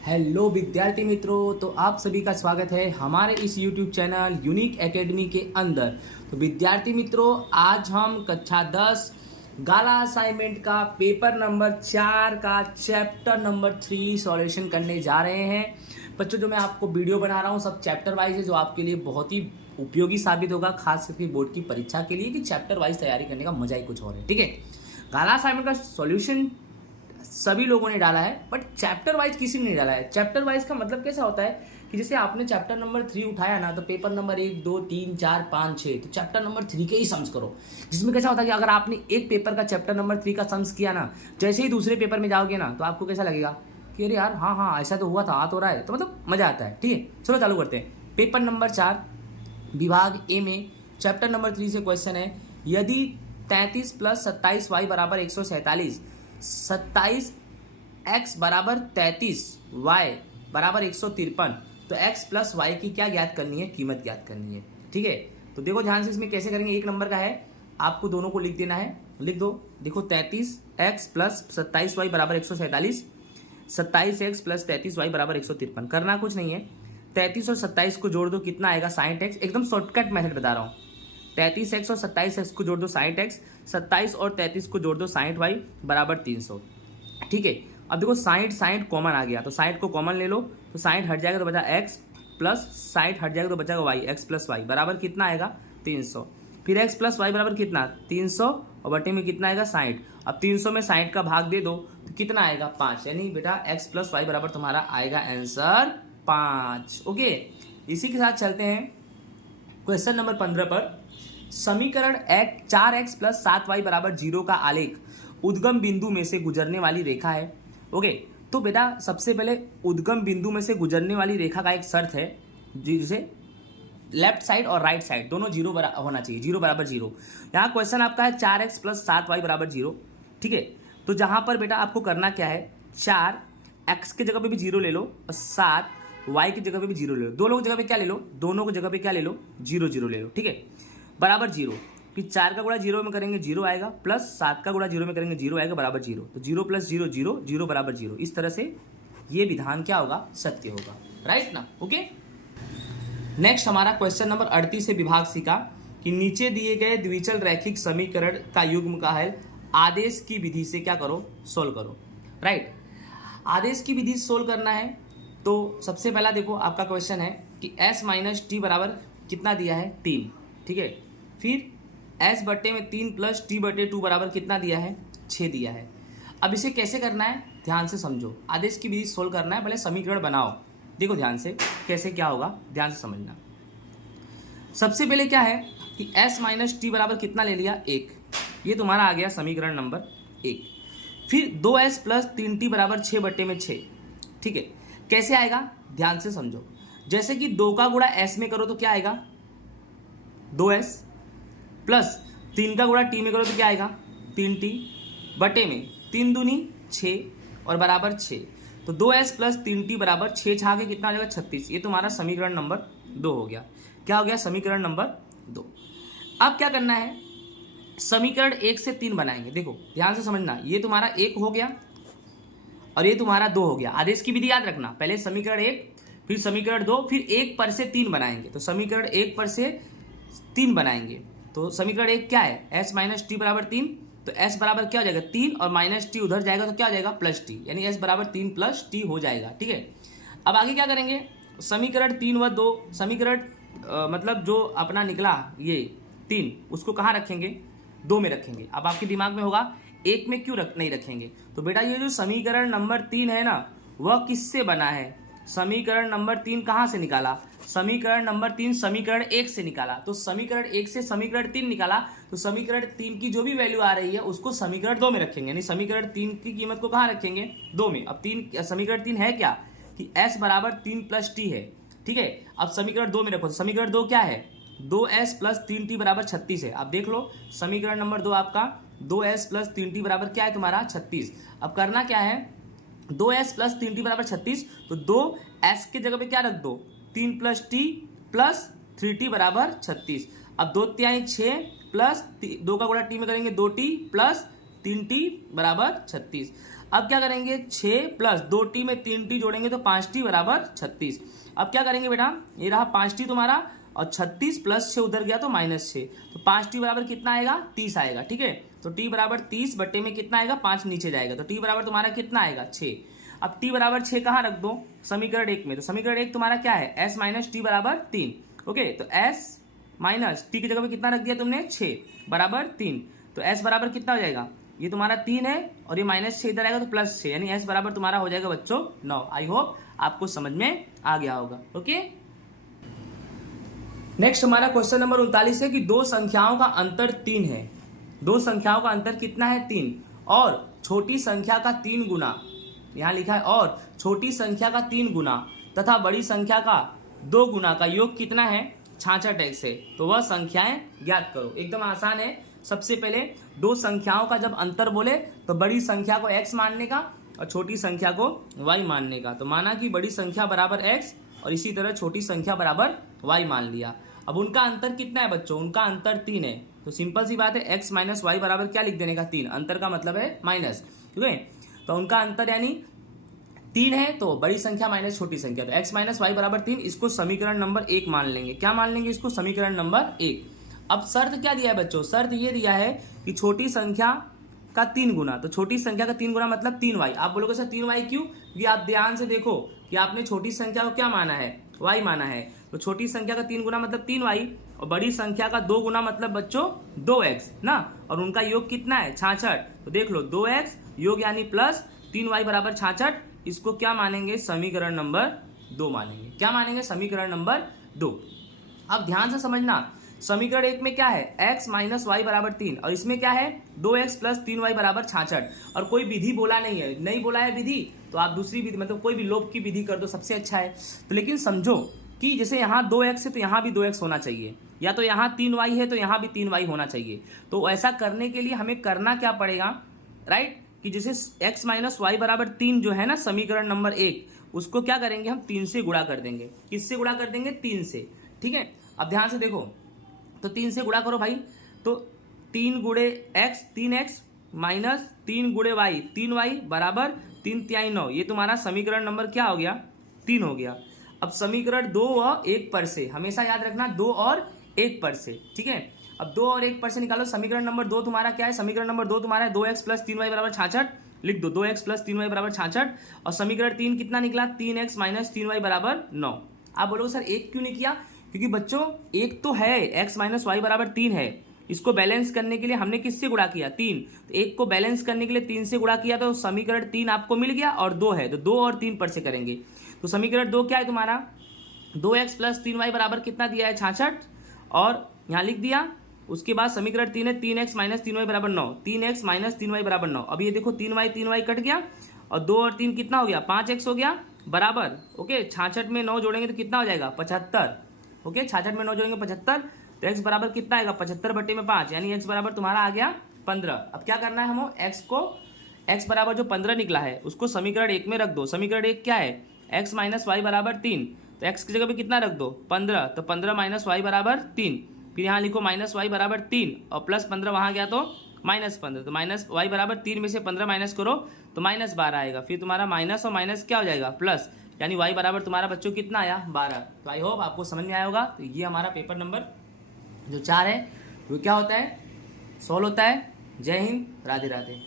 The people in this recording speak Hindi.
हेलो विद्यार्थी मित्रों, तो आप सभी का स्वागत है हमारे इस YouTube चैनल यूनिक एकेडमी के अंदर। तो विद्यार्थी मित्रों, आज हम कक्षा 10 गाला असाइनमेंट का पेपर नंबर 4 का चैप्टर नंबर 3 सॉल्यूशन करने जा रहे हैं। बच्चों, जो मैं आपको वीडियो बना रहा हूँ सब चैप्टर वाइज है, जो आपके लिए बहुत ही उपयोगी साबित होगा, खास करके बोर्ड की परीक्षा के लिए, कि चैप्टर वाइज तैयारी करने का मजा ही कुछ और है। ठीक है, गाला असाइनमेंट का सॉल्यूशन सभी लोगों ने डाला है, बट चैप्टर वाइज किसी ने नहीं डाला है। चैप्टर वाइज का मतलब कैसा होता है कि जैसे आपने चैप्टर नंबर 3 उठाया ना, तो पेपर नंबर 1, 2, 3, 4, 5, 6, तो चैप्टर नंबर 3 के ही सम्स करो। जिसमें कैसा होता है कि अगर आपने एक पेपर का चैप्टर नंबर 3 का सम्स किया ना, जैसे ही दूसरे पेपर में जाओगे ना, तो आपको कैसा लगेगा कि अरे यार हाँ ऐसा तो हुआ था, आ तो रहा है, तो मतलब मजा आता है। ठीक है, चलो चालू करते हैं। पेपर नंबर 4 विभाग ए में चैप्टर नंबर 3 से क्वेश्चन है, यदि 33 + 27y = 147, 27 x बराबर 33 y बराबर 153, तो x + y की क्या ज्ञात करनी है, कीमत ज्ञात करनी है। ठीक है, तो देखो ध्यान से, इसमें कैसे करेंगे। एक नंबर का है, आपको दोनों को लिख देना है, लिख दो। देखो 33x + 27y = 147, 27x + 33y = 153। करना कुछ नहीं है, 33 और 27 को जोड़ दो, कितना आएगा 60x। एकदम शॉर्टकट मेथड बता रहा हूँ। 33x और 27x को जोड़ दो 60x, 27 और 33 को जोड़ दो 60y = 300। ठीक है, अब देखो 60 कॉमन आ गया, तो 60 को कॉमन ले लो, तो 60 हट जाएगा तो बचा x, प्लस 60 हट जाएगा तो बचाएगा y, x + y बराबर कितना आएगा 300। फिर x + y बराबर कितना 300, और बटे में कितना आएगा 60। अब 300 में 60 का भाग दे दो तो कितना आएगा 5, यानी बेटा x + y बराबर तुम्हारा आएगा आंसर 5। ओके, इसी के साथ चलते हैं क्वेश्चन नंबर 15 पर। समीकरण 4x + 7y = 0 का आलेख उद्गम बिंदु में से गुजरने वाली रेखा है। ओके, तो बेटा सबसे पहले उद्गम बिंदु में से गुजरने वाली रेखा का एक शर्त है, जिसे लेफ्ट साइड और राइट साइड दोनों 0 होना चाहिए, 0 = 0। यहाँ क्वेश्चन आपका है 4x + 7y = 0। ठीक है, तो जहाँ पर बेटा आपको करना क्या है, 4x की जगह पे भी 0 ले लो और 7y की जगह पे भी 0 ले लो। दोनों की जगह पे क्या ले लो, दोनों की जगह पे क्या ले लो, 0 0 ले लो। ठीक है, बराबर 0। फिर 4 का गुणा 0 में करेंगे 0 आएगा, प्लस 7 का गुणा 0 में करेंगे 0 आएगा, बराबर 0। तो 0 + 0 0, 0 = 0। इस तरह से ये विधान क्या होगा, सत्य होगा। राइट ना। ओके, नेक्स्ट हमारा क्वेश्चन नंबर 38 से विभाग सी का, कि नीचे दिए गए द्विचल रैखिक समीकरण का युग्म का हल आदेश की विधि से क्या करो, सोल्व करो। राइट, आदेश की विधि सोल्व करना है, तो सबसे पहला देखो आपका क्वेश्चन है कि s - t बराबर कितना दिया है 3। ठीक है, फिर s बटे में 3 + t/2 बराबर कितना दिया है 6 दिया है। अब इसे कैसे करना है, ध्यान से समझो। आदेश की विधि सोल्व करना है, पहले समीकरण बनाओ। देखो ध्यान से कैसे क्या होगा, ध्यान से समझना। सबसे पहले क्या है कि s - t बराबर कितना ले लिया 1, ये तुम्हारा आ गया समीकरण नंबर 1। फिर 2s + 3t = 6/6। ठीक है, कैसे आएगा ध्यान से समझो। जैसे कि 2 का गुणा s में करो तो क्या आएगा 2s, प्लस 3 का गुणा t में करो तो क्या आएगा 3t, बटे में 3 दूनी 6 और बराबर 6। तो 2s + 3t = 6 छा के कितना आ जाएगा 36। ये तुम्हारा समीकरण नंबर 2 हो गया। क्या हो गया, समीकरण नंबर 2। अब क्या करना है, समीकरण 1 से 3 बनाएंगे। देखो ध्यान से समझना, ये तुम्हारा 1 हो गया और ये तुम्हारा 2 हो गया। आदेश की विधि याद रखना, पहले समीकरण 1, फिर समीकरण 2, फिर 1 पर से 3 बनाएंगे। तो समीकरण 1 पर से 3 बनाएंगे, तो समीकरण 1 क्या है, s - t = 3, तो s बराबर क्या हो जाएगा 3, और -t उधर जाएगा तो क्या हो जाएगा +t, यानी s बराबर 3 + t हो जाएगा। ठीक है, अब आगे क्या करेंगे, समीकरण 3 व 2, समीकरण मतलब जो अपना निकला ये 3, उसको कहाँ रखेंगे 2 में रखेंगे। अब आपके दिमाग में होगा 1 में क्यों नहीं रखेंगे, तो बेटा ये जो समीकरण नंबर 3 है ना, वह किससे बना है, समीकरण नंबर 3 कहाँ से निकाला, समीकरण नंबर 3 समीकरण 1 से निकाला। तो समीकरण 1 से समीकरण 3 निकाला, तो समीकरण 3 की जो भी वैल्यू आ रही है उसको समीकरण 2 में रखेंगे, यानी समीकरण 3 की कीमत को कहाँ रखेंगे 2 में। अब समीकरण 3 है क्या कि s = 3 + t है। ठीक है, अब समीकरण 2 में रखो, समीकरण 2 क्या है 2s + 3t = 36 है। अब देख लो समीकरण नंबर 2 आपका 2s + 3t बराबर क्या है तुम्हारा 36। अब करना क्या है, 2s + 3t = 36, तो 2s की जगह पे क्या रख दो 3 + t + 3t = 36। अब 2 × 6 प्लस 2 का गुणा t में करेंगे 2t प्लस 3t बराबर 36। अब क्या करेंगे 6 प्लस 2t में 3t जोड़ेंगे तो 5t बराबर 36। अब क्या करेंगे बेटा, ये रहा 5t तुम्हारा और 36 प्लस 6 उधर गया तो -6, तो 5t बराबर कितना आएगा 30 आएगा। ठीक है, तो t बराबर 30 बट्टे में कितना आएगा 5 नीचे जाएगा, तो t बराबर तुम्हारा कितना आएगा 6। अब t बराबर 6 कहाँ रख दो, समीकरण 1 में, तो समीकरण 1 तुम्हारा क्या है s माइनस टी बराबर 3। ओके, तो s माइनस टी की जगह पे कितना रख दिया तुमने 6 बराबर 3, तो s बराबर कितना हो जाएगा, ये तुम्हारा 3 है और ये -6 इधर आएगा तो +6, यानी s बराबर तुम्हारा हो जाएगा बच्चों 9। आई होप आपको समझ में आ गया होगा। ओके, नेक्स्ट हमारा क्वेश्चन नंबर 39 है कि दो संख्याओं का अंतर 3 है। दो संख्याओं का अंतर कितना है 3, और छोटी संख्या का 3 गुना, यहां लिखा है और छोटी संख्या का 3 गुना तथा बड़ी संख्या का 2 गुना का योग कितना है 66x है, तो वह संख्याएं ज्ञात करो। एकदम आसान है। सबसे पहले दो संख्याओं का जब अंतर बोले तो बड़ी संख्या को x मानने का और छोटी संख्या को y मानने का, तो माना कि बड़ी संख्या बराबर x और इसी तरह छोटी संख्या बराबर y मान लिया। अब उनका अंतर कितना है बच्चों, उनका अंतर 3 है, तो सिंपल सी बात है x माइनस वाई बराबर क्या लिख देने का 3, अंतर का मतलब है माइनस। ठीक है, तो उनका अंतर यानी 3 है, तो बड़ी संख्या माइनस छोटी संख्या, तो x माइनस वाई बराबर 3, इसको समीकरण नंबर 1 मान लेंगे। क्या मान लेंगे इसको, समीकरण नंबर 1। अब शर्त क्या दिया है बच्चों, शर्त ये दिया है कि छोटी संख्या का 3 गुना, तो छोटी संख्या का 3 गुना मतलब 3y। आप बोलोगे सर 3y क्यों, क्योंकि आप ध्यान से देखो कि आपने छोटी संख्या को क्या माना है y माना है, तो छोटी संख्या का 3 गुना मतलब 3y और बड़ी संख्या का 2 गुना मतलब बच्चों 2x ना, और उनका योग कितना है 66, तो देख लो 2x योग यानी प्लस 3y बराबर 66, इसको क्या मानेंगे समीकरण नंबर 2 मानेंगे। क्या मानेंगे, समीकरण नंबर 2। अब ध्यान से समझना, समीकरण 1 में क्या है x माइनस वाई बराबर 3 और इसमें क्या है 2x प्लस 3y बराबर 66, और कोई विधि बोला नहीं है, नहीं बोला है विधि तो आप दूसरी विधि मतलब कोई भी लोभ की विधि कर दो सबसे अच्छा है। तो लेकिन समझो कि जैसे यहाँ 2x है तो यहाँ भी 2x होना चाहिए, या तो यहाँ 3y है तो यहाँ भी 3y होना चाहिए। तो ऐसा करने के लिए हमें करना क्या पड़ेगा, राइट, कि जैसे x माइनस वाई बराबर 3 जो है ना समीकरण नंबर 1, उसको क्या करेंगे हम 3 से गुणा कर देंगे। किससे गुणा कर देंगे, 3 से। ठीक है, अब ध्यान से देखो, तो 3 से गुणा करो भाई, तो 3 गुणे x 3x माइनस 3 गुणे y 3y बराबर 3 तिहाई 9, ये तुम्हारा समीकरण नंबर क्या हो गया 3 हो गया। अब समीकरण 2 और 1 पर से, हमेशा याद रखना 2 और 1 पर से। ठीक है, अब 2 और 1 पर से निकालो, समीकरण नंबर 2 तुम्हारा क्या है, समीकरण नंबर 2 तुम्हारा है 2x प्लस 3y बराबर 66, लिख दो 2x प्लस 3y बराबर 66, और समीकरण 3 कितना निकला 3x माइनस 3y बराबर 9। आप बोलोगे सर 1 क्यों नहीं किया, क्योंकि बच्चों एक तो है x माइनस वाई बराबर 3 है, इसको बैलेंस करने के लिए हमने किससे गुणा किया 3, तो एक को बैलेंस करने के लिए 3 से गुणा किया तो समीकरण 3 आपको मिल गया, और 2 है तो 2 और 3 पर से करेंगे, तो समीकरण 2 क्या है तुम्हारा 2x प्लस 3y बराबर कितना दिया है 66, और यहाँ लिख दिया। उसके बाद समीकरण 3 है 3x माइनस 3y बराबर 9, 3x माइनस 3y बराबर 9। अब ये देखो 3y कट गया और 2 और 3 कितना हो गया 5x हो गया बराबर। ओके, 66 में 9 जोड़ेंगे तो कितना हो जाएगा 75। ओके, 66 में 9 जोड़ेंगे 75, तो x बराबर कितना आएगा 75 बटे में 5, यानी x बराबर तुम्हारा आ गया 15। अब क्या करना है हम x को, x बराबर जो 15 निकला है उसको समीकरण 1 में रख दो। समीकरण 1 क्या है x माइनस वाई बराबर 3, तो x की जगह पे कितना रख दो 15, तो 15 माइनस वाई बराबर 3, फिर यहाँ लिखो माइनस वाई बराबर 3 और प्लस 15 वहाँ गया तो -15, तो माइनस वाई बराबर 3 में से 15 माइनस करो तो -12 आएगा, फिर तुम्हारा माइनस और माइनस क्या हो जाएगा प्लस, यानी y बराबर तुम्हारा बच्चों कितना आया 12। तो आई होप आपको समझ में आया होगा। तो ये हमारा पेपर नंबर जो 4 है वो क्या होता है, सॉल्व होता है। जय हिंद, राधे राधे।